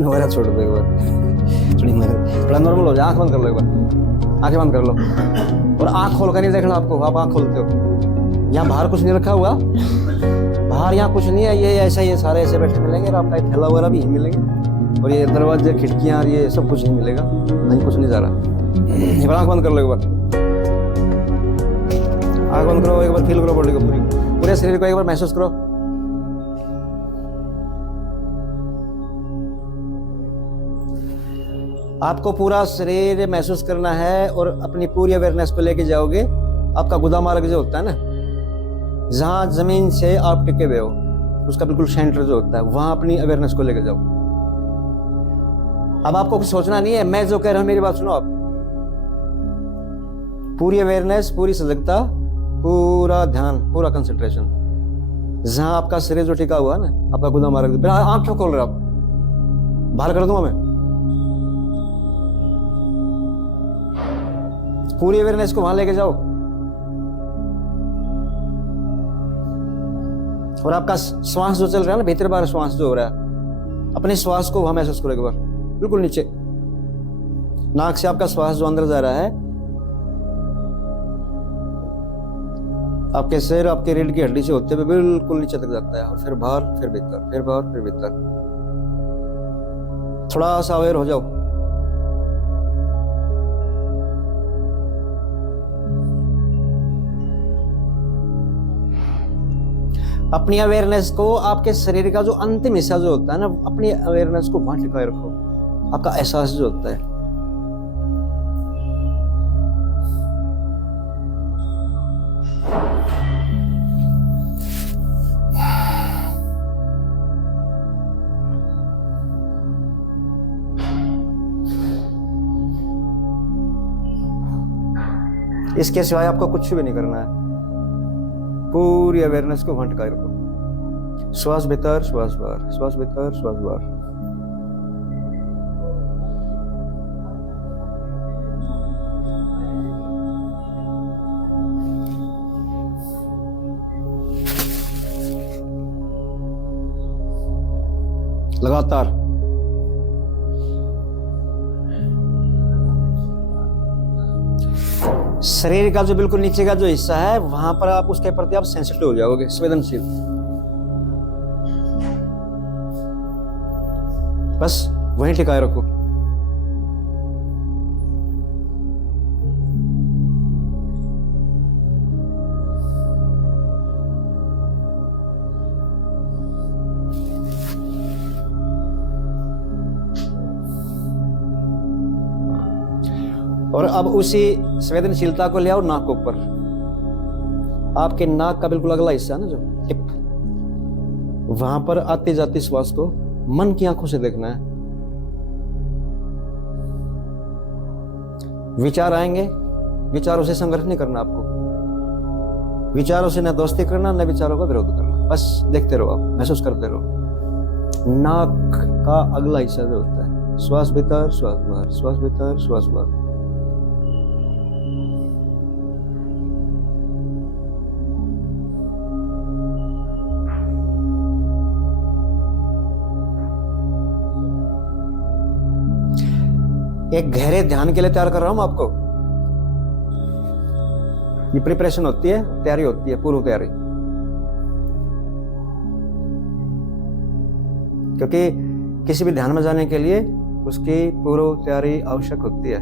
वगैरह छोड़ दो एक बार, थोड़ा नॉर्मल हो जाए। आंख बंद कर लो एक बार, आंखें बंद कर लो और आंख खोल कर नहीं देखना आपको। आप आंख खोलते हो, यहाँ बाहर कुछ नहीं रखा हुआ, बाहर यहाँ कुछ नहीं है, ये ऐसा ही है, सारे ऐसे बैठे मिलेंगे और आपका थैला वगैरह भी मिलेंगे और ये दरवाजे खिड़कियाँ और ये सब कुछ नहीं मिलेगा, नहीं कुछ नहीं जा रहा। एक बार आंख बंद कर लो, एक बार आंख बंद करो, एक बार फील करो बॉडी को, पूरे शरीर को एक बार महसूस करो। आपको पूरा शरीर महसूस करना है और अपनी पूरी अवेयरनेस को लेके जाओगे। आपका गुदा मार्ग जो होता है ना, जहां जमीन से आप टिके हुए हो, उसका बिल्कुल सेंटर जो होता है, वहां अपनी अवेयरनेस को लेके जाओ। अब आपको कुछ सोचना नहीं है, मैं जो कह रहा हूं मेरी बात सुनो आप। पूरी अवेयरनेस, पूरी सजगता, पूरा ध्यान, पूरा कंसंट्रेशन जहां आपका शरीर जो टिका हुआ है ना, आपका गुदा मार्ग। आंख क्यों खोल रहे हो आप? बाहर कर दूंगा मैं। पूरी अवेयरनेस को वहां लेके जाओ और आपका श्वास जो चल रहा है ना, भीतर बाहर श्वास जो हो रहा है, अपने श्वास को वहां महसूस करो एक बार, बिल्कुल नीचे नाक से आपका श्वास जो अंदर जा रहा है, आपके सिर, आपके रीढ़ की हड्डी से होते हुए बिल्कुल नीचे तक जाता है और फिर बाहर, फिर भीतर, फिर बाहर, फिर भीतर। थोड़ा सा अवेयर हो जाओ। अपनी अवेयरनेस को आपके शरीर का जो अंतिम हिस्सा जो होता है ना, अपनी अवेयरनेस को वहां टिकाए रखो। आपका एहसास जो होता है, इसके सिवाय आपको कुछ भी नहीं करना है। पूरी अवेयरनेस को वहां टिकाए रखो। श्वास भीतर, श्वास बाहर, श्वास भीतर, श्वास बाहर। लगातार शरीर का जो बिल्कुल नीचे का जो हिस्सा है, वहां पर आप उसके प्रति आप सेंसिटिव हो जाओगे, संवेदनशील। बस वहीं टिकाए रखो। और अब उसी संवेदनशीलता को ले आओ नाक के ऊपर। आपके नाक का बिल्कुल अगला हिस्सा है ना, जो टिप, वहां पर आती जाती श्वास को मन की आंखों से देखना है। विचार आएंगे, विचारों से संघर्ष नहीं करना आपको। विचारों से न दोस्ती करना, न विचारों का विरोध करना। बस देखते रहो, आप महसूस करते रहो। नाक का अगला हिस्सा जो होता है, श्वास भीतर, श्वास बाहर, श्वास भीतर, श्वास बाहर। एक गहरे ध्यान के लिए तैयार कर रहा हूं आपको। ये प्रिपरेशन होती है, तैयारी होती है, पूर्व तैयारी। क्योंकि किसी भी ध्यान में जाने के लिए उसकी पूर्व तैयारी आवश्यक होती है।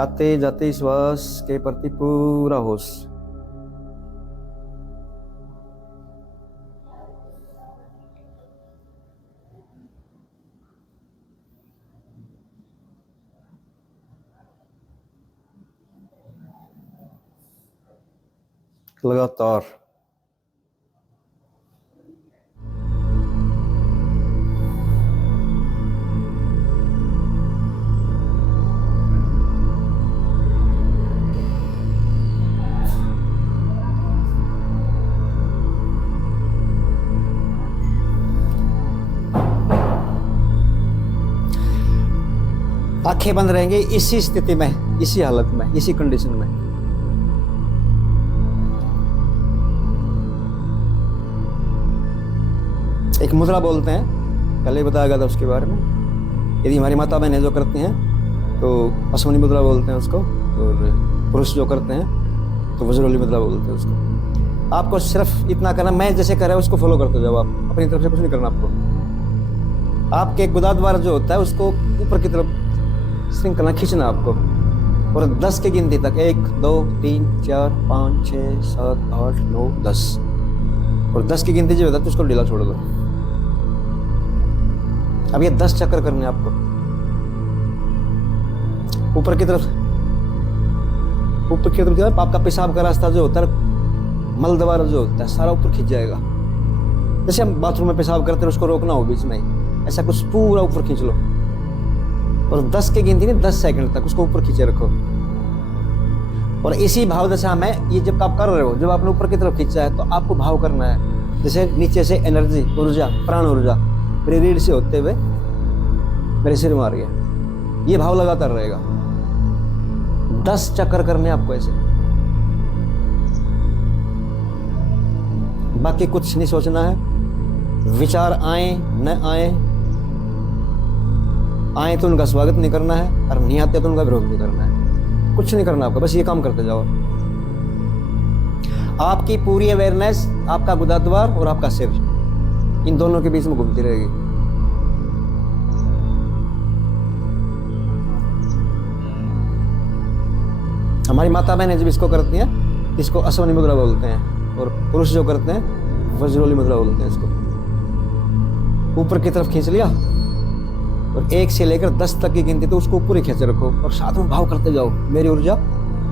आते जाते श्वास के प्रति पूरा होश। लगातार आंखें बंद रहेंगी इसी स्थिति में, इसी हालत में, इसी कंडीशन में। एक मुद्रा बोलते हैं, पहले ही बताया गया था उसके बारे में। यदि हमारी माता बहनें जो करती हैं तो अश्वनी मुद्रा बोलते हैं उसको, और पुरुष जो करते हैं तो वज्रौली मुद्रा बोलते हैं उसको। आपको सिर्फ इतना करना, मैं जैसे कर रहा हूँ उसको फॉलो करते जाओ, आप अपनी तरफ से कुछ नहीं करना आपको। आपके एक गुदाद्वार जो होता है उसको ऊपर की तरफ स्विंग करना, खींचना आपको, और 10 की गिनती तक, 1 2 3 4 5 6 7 8 9 10, और 10 की गिनती जो होता है तो उसको ढीला छोड़ दो। अब ये 10 चक्कर करने आपको ऊपर की तरफ। ऊपर की तरफ आपका पेशाब का रास्ता जो होता है, मल द्वार जो होता है, सारा ऊपर खींच जाएगा। जैसे हम बाथरूम में पेशाब करते हैं उसको रोकना हो बीच में, ऐसा कुछ पूरा ऊपर खींच लो, और 10 की गिनती नहीं 10 सेकंड तक उसको ऊपर खींचे रखो। और इसी भाव दशा में ये जब आप कर रहे हो, जब आपने ऊपर की तरफ खींचा है तो आपको भाव करना है, जैसे नीचे से एनर्जी, ऊर्जा, प्राण ऊर्जा मेरी रीढ़ से होते हुए मेरे सिर में आ रही है। ये भाव लगातार रहेगा। 10 चक्कर करने आपको ऐसे, बाकी कुछ नहीं सोचना है। विचार आए न आए तो उनका स्वागत नहीं करना है, और नहीं आते तो उनका विरोध नहीं करना है। कुछ नहीं करना आपको, बस ये काम करते जाओ। आपकी पूरी अवेयरनेस आपका गुदाद्वार और आपका सिर, इन दोनों के बीच में घूमती रहेगी। हमारी माता बहनें जब इसको करती हैं, इसको अश्वनी मुद्रा बोलते हैं, और पुरुष जो करते हैं वज्रौली मुद्रा बोलते हैं इसको। ऊपर की तरफ खींच लिया, और 1 से लेकर 10 तक की गिनती तो उसको ऊपर ही खींचे रखो, और साथ में भाव करते जाओ, मेरी ऊर्जा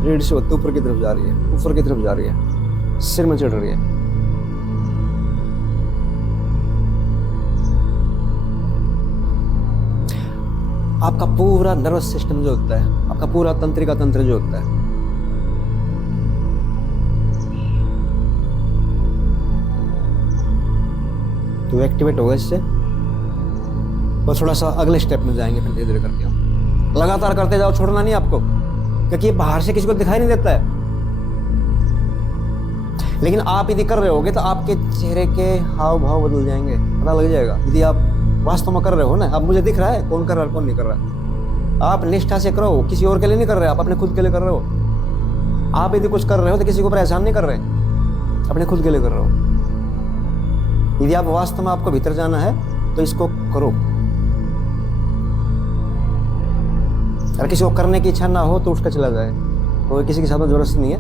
रीढ़ से होते ऊपर की तरफ जा रही है, ऊपर की तरफ जा रही है, सिर में चढ़ रही है। आपका पूरा नर्वस सिस्टम जो होता है, आपका पूरा तंत्रिका तंत्र जो होता है, तो एक्टिवेट होगा इससे। और थोड़ा सा अगले स्टेप में जाएंगे, फिर धीरे धीरे करके हम लगातार करते जाओ, छोड़ना नहीं आपको, क्योंकि ये बाहर से किसी को दिखाई नहीं देता है। लेकिन आप यदि कर रहे होगे तो आपके चेहरे के हाव भाव बदल जाएंगे, पता लग जाएगा। यदि आप वास्तव में कर रहे हो ना, अब मुझे दिख रहा है कौन कर रहा है कौन नहीं कर रहा है। आप निष्ठा से करो, किसी और के लिए नहीं कर रहे, आप अपने खुद के लिए कर रहे हो। आप यदि कुछ कर रहे हो तो किसी को परेशान नहीं कर रहे, अपने खुद के लिए कर रहे हो। यदि आप वास्तव में आपको भीतर जाना है तो इसको करो। अगर किसी को करने की इच्छा ना हो तो उठकर चला जाए, कोई किसी के साथ जबरदस्ती नहीं है।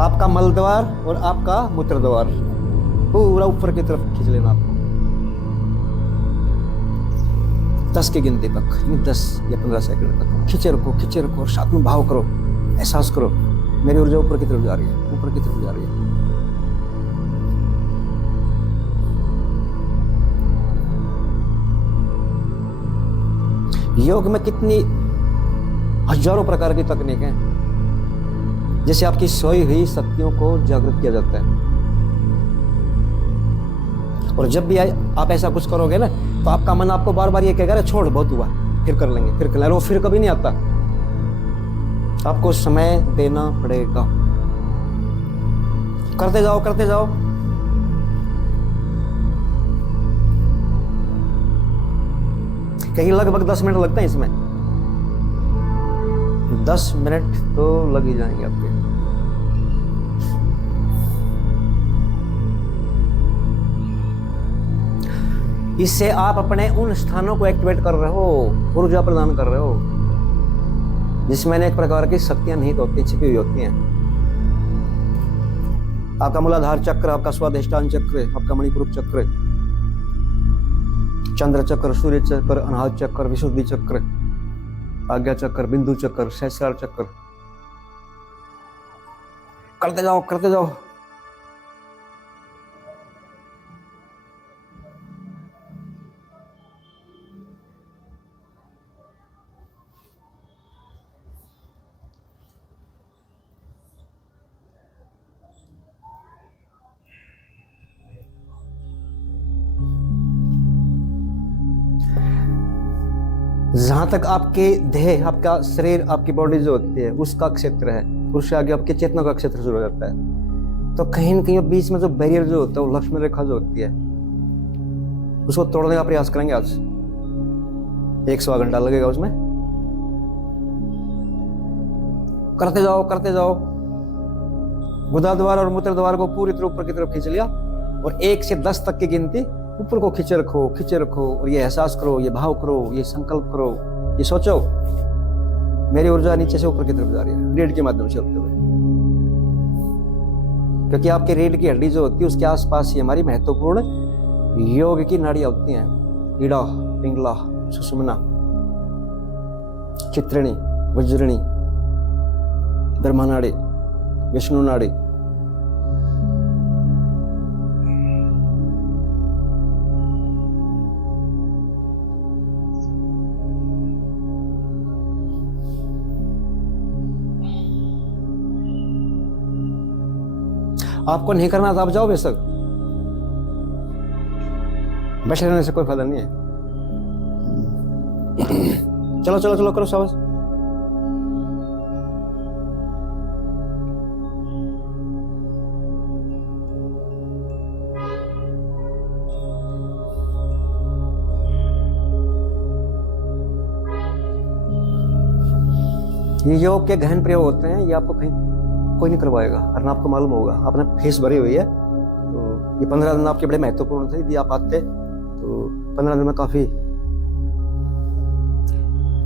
आपका मल द्वार और आपका मूत्र द्वार पूरा ऊपर की तरफ खींच लेना आपको, 10 की गिनती तक, 10 या 15 सेकंड तक खींचे रखो, और साथ में भाव करो, एहसास करो मेरी ऊर्जा ऊपर की तरफ जा रही है, ऊपर की तरफ जा रही है। योग में कितनी हजारों प्रकार की तकनीक हैं, जैसे आपकी सोई हुई शक्तियों को जागृत किया जाता है। और जब भी आप ऐसा कुछ करोगे ना, तो आपका मन आपको बार बार ये कहेगा छोड़, बहुत हुआ, फिर कर लेंगे, फिर कर लेंगे, वो फिर कभी नहीं आता। आपको समय देना पड़ेगा, करते जाओ करते जाओ। कहीं लगभग 10 मिनट लगते हैं इसमें, 10 मिनट तो लग ही जाएंगे आपके। इससे आप अपने उन स्थानों को एक्टिवेट कर रहे हो, ऊर्जा प्रदान कर रहे हो, जिसमें अनेक प्रकार की शक्तियां निहित होती, छिपी हुई होती हैं। आपका मूलाधार चक्र, आपका स्वाधिष्ठान चक्र, आपका मणिपुर चक्र, चंद्र चक्र, सूर्य चक्र, अनाहत चक्र, विशुद्धि चक्र, आज्ञा चक्र, बिंदु चक्र, सहस्रार चक्र, करते जाओ करते जाओ। जहां तक आपके देह, आपका शरीर, आपकी बॉडी जो होती है उसका क्षेत्र है, उससे आगे आपके चेतना का क्षेत्र शुरू हो जाता है। तो कहीं ना कहीं बीच में जो बैरियर जो होता है, वो लक्ष्मण रेखा जो होती है, उसको तोड़ने का प्रयास करेंगे आज। 100 घंटा लगेगा उसमें। करते जाओ करते जाओ। गुदा द्वार और मूत्र द्वार को पूरी तरह ऊपर की तरफ खींच लिया और 1 से 10 तक की गिनती ऊपर को खींचे रखो और ये एहसास करो, ये भाव करो, ये संकल्प करो, ये सोचो मेरी ऊर्जा नीचे से ऊपर की तरफ जा रही है रीढ़ के माध्यम से होते हुए। क्योंकि आपके रीढ़ की हड्डी जो होती है उसके आसपास ही हमारी महत्वपूर्ण योग की नाड़ियां होती हैं। ईड़ा, पिंगला, सुषुम्ना, चित्रिणी, वज्रिणी, ब्रह्मा नाड़ी, विष्णु नाड़ी। आपको नहीं करना तो आप जाओ बेशक, बैठे रहने से कोई फायदा नहीं है। चलो चलो चलो करो शाबाश। ये योग के गहन प्रयोग होते हैं, ये आपको कहीं कोई नहीं करवाएगा और ना आपको मालूम होगा। आपने फीस भरी हुई है तो ये 15 दिन आपके बड़े महत्वपूर्ण थे। यदि आप आते तो 15 दिन में काफी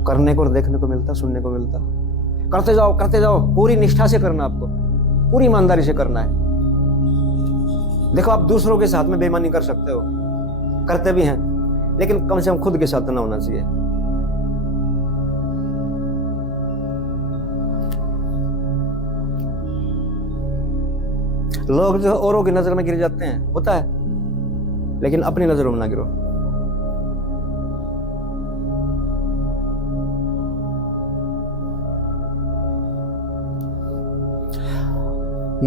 करने को और देखने को मिलता, सुनने को मिलता। करते जाओ, पूरी निष्ठा से करना, आपको पूरी ईमानदारी से करना है। देखो आप दूसरों के साथ में बेईमानी कर सकते हो, करते भी हैं, लेकिन कम से कम खुद के साथ ना होना चाहिए। लोग जो औरों की नजर में गिर जाते हैं, होता है, लेकिन अपनी नजरों में ना गिरो।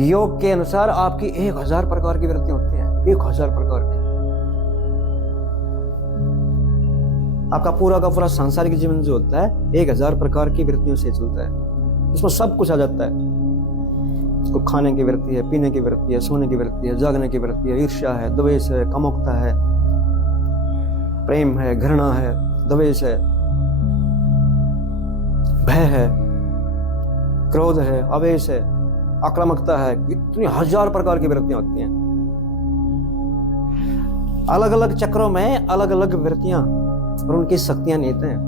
योग के अनुसार आपकी 1000 प्रकार की वृत्तियां होती हैं, 1000 प्रकार की। आपका पूरा का पूरा सांसारिक जीवन जो होता है 1000 प्रकार की वृत्तियों से चलता है। उसमें सब कुछ आ जाता है। उसको खाने की वृत्ति है, पीने की वृत्ति है, सोने की वृत्ति है, जागने की वृत्ति है, ईर्ष्या है, द्वेष है, कामुकता है, प्रेम है, घृणा है, द्वेष है, भय है, क्रोध है, आवेश है, आक्रामकता है। इतनी 1000 प्रकार की वृत्तियां होती हैं। अलग अलग चक्रों में अलग अलग वृत्तियां और उनकी शक्तियां निहित हैं।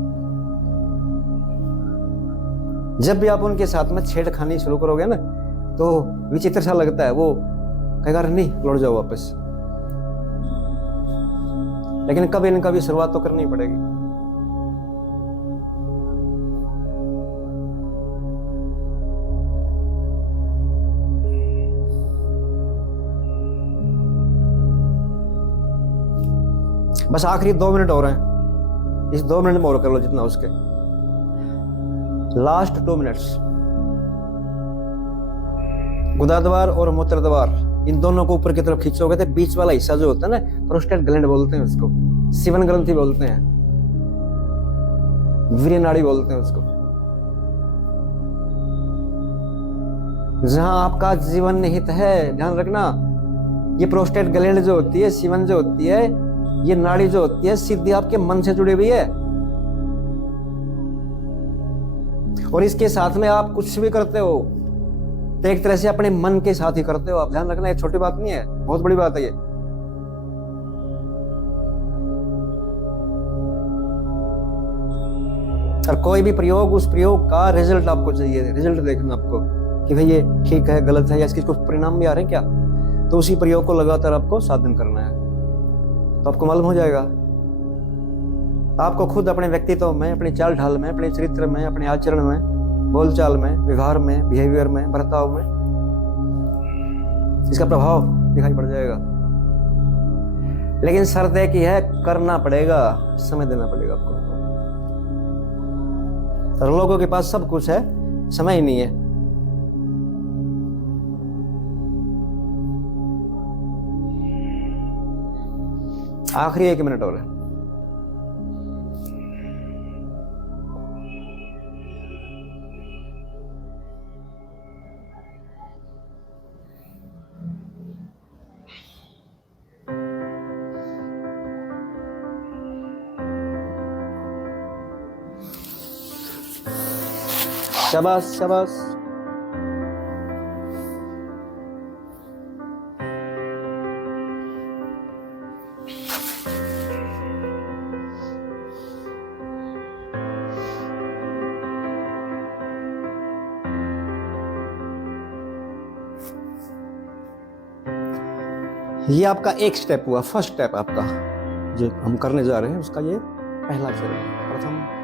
जब भी आप उनके साथ में छेड़खानी शुरू करोगे ना, तो विचित्र सा लगता है। वो कहेगा नहीं, लौट जाओ वापस। लेकिन कभी न कभी शुरुआत तो करनी पड़ेगी। बस आखिरी 2 मिनट और हैं। इस 2 मिनट में और कर लो जितना उसके। Last 2 minutes. गुदाद्वार और मूत्रद्वार, इन दोनों को ऊपर की तरफ खींचोगे तो बीच वाला हिस्सा जो होता है ना, प्रोस्टेट ग्लैंड बोलते हैं उसको, सीवन ग्रंथि बोलते हैं, वीर्य नाड़ी बोलते हैं उसको। जहां आपका जीवन निहित है, ध्यान रखना। ये प्रोस्टेट ग्लैंड जो होती है, सीवन जो होती है, ये नाड़ी जो होती है, सीधी आपके मन से जुड़ी हुई है। और इसके साथ में आप कुछ भी करते हो तो एक तरह से अपने मन के साथ ही करते हो आप। ध्यान रखना, ये छोटी बात नहीं है, बहुत बड़ी बात है ये। और कोई भी प्रयोग, उस प्रयोग का रिजल्ट आपको चाहिए। रिजल्ट देखना आपको कि भाई ये ठीक है, गलत है, या इसके कुछ परिणाम भी आ रहे हैं क्या। तो उसी प्रयोग को लगातार आपको साधन करना है, तो आपको मालूम हो जाएगा। आपको खुद अपने व्यक्तित्व में, अपनी चाल ढाल में, अपने चरित्र में, अपने आचरण में, बोलचाल में, व्यवहार में, बिहेवियर में, बर्ताव में इसका प्रभाव दिखाई पड़ जाएगा। लेकिन शर्त है कि है, करना पड़ेगा, समय देना पड़ेगा आपको। और लोगों के पास सब कुछ है, समय ही नहीं है। आखिरी 1 मिनट और है। शाबाश शाबाश। ये आपका एक स्टेप हुआ, फर्स्ट स्टेप आपका जो हम करने जा रहे हैं उसका ये पहला चरण है। प्रथम